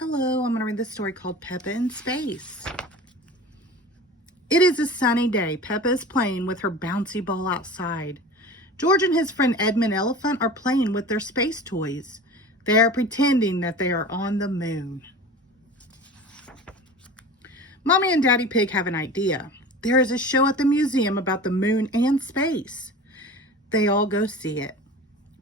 Hello, I'm going to read this story called Peppa in Space. It is a sunny day. Peppa is playing with her bouncy ball outside. George and his friend Edmund Elephant are playing with their space toys. They are pretending that they are on the moon. Mommy and Daddy Pig have an idea. There is a show at the museum about the moon and space. They all go see it.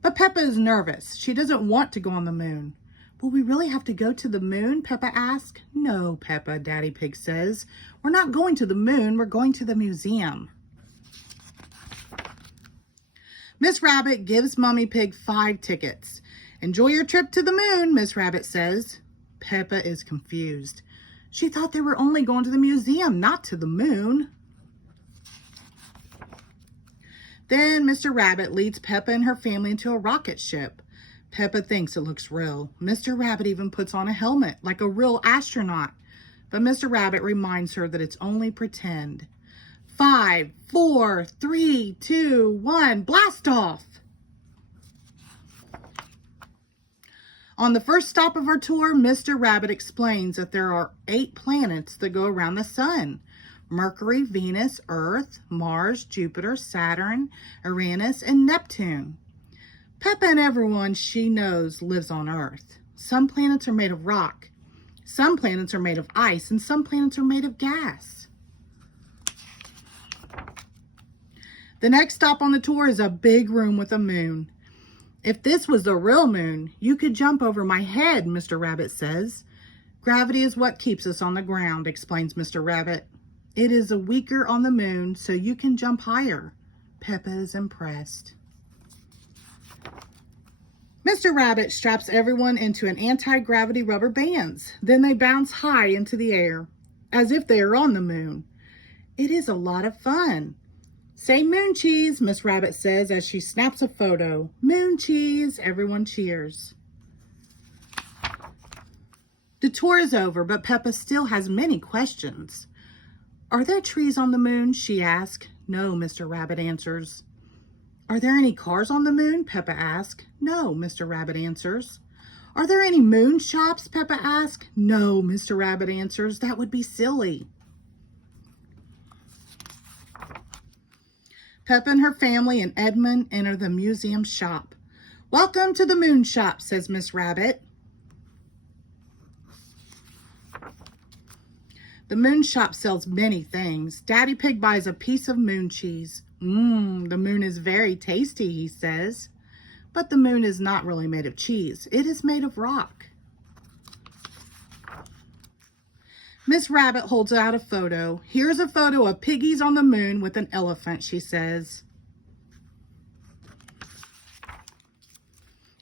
But Peppa is nervous. She doesn't want to go on the moon. Will we really have to go to the moon? Peppa asks. No, Peppa, Daddy Pig says. We're not going to the moon. We're going to the museum. Miss Rabbit gives Mommy Pig 5 tickets. Enjoy your trip to the moon, Miss Rabbit says. Peppa is confused. She thought they were only going to the museum, not to the moon. Then Mr. Rabbit leads Peppa and her family into a rocket ship. Peppa thinks it looks real. Mr. Rabbit even puts on a helmet like a real astronaut. But Mr. Rabbit reminds her that it's only pretend. 5, 4, 3, 2, 1, blast off! On the first stop of our tour, Mr. Rabbit explains that there are 8 planets that go around the sun. Mercury, Venus, Earth, Mars, Jupiter, Saturn, Uranus, and Neptune. Peppa and everyone she knows lives on Earth. Some planets are made of rock. Some planets are made of ice, and some planets are made of gas. The next stop on the tour is a big room with a moon. If this was the real moon, you could jump over my head, Mr. Rabbit says. Gravity is what keeps us on the ground, explains Mr. Rabbit. It is weaker on the moon, so you can jump higher. Peppa is impressed. Mr. Rabbit straps everyone into an anti-gravity rubber bands. Then they bounce high into the air, as if they are on the moon. It is a lot of fun. Say moon cheese, Miss Rabbit says as she snaps a photo. Moon cheese, everyone cheers. The tour is over, but Peppa still has many questions. Are there trees on the moon? She asks. No, Mr. Rabbit answers. Are there any cars on the moon? Peppa asks. No, Mr. Rabbit answers. Are there any moon shops? Peppa asks. No, Mr. Rabbit answers. That would be silly. Peppa and her family and Edmund enter the museum shop. Welcome to the moon shop, says Miss Rabbit. The moon shop sells many things. Daddy Pig buys a piece of moon cheese. The moon is very tasty, he says. But the moon is not really made of cheese. It is made of rock. Miss Rabbit holds out a photo. Here's a photo of piggies on the moon with an elephant, she says.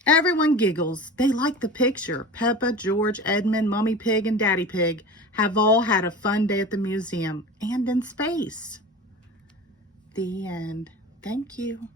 Everyone giggles. They like the picture. Peppa, George, Edmund, Mommy Pig, and Daddy Pig have all had a fun day at the museum and in space. The end. Thank you.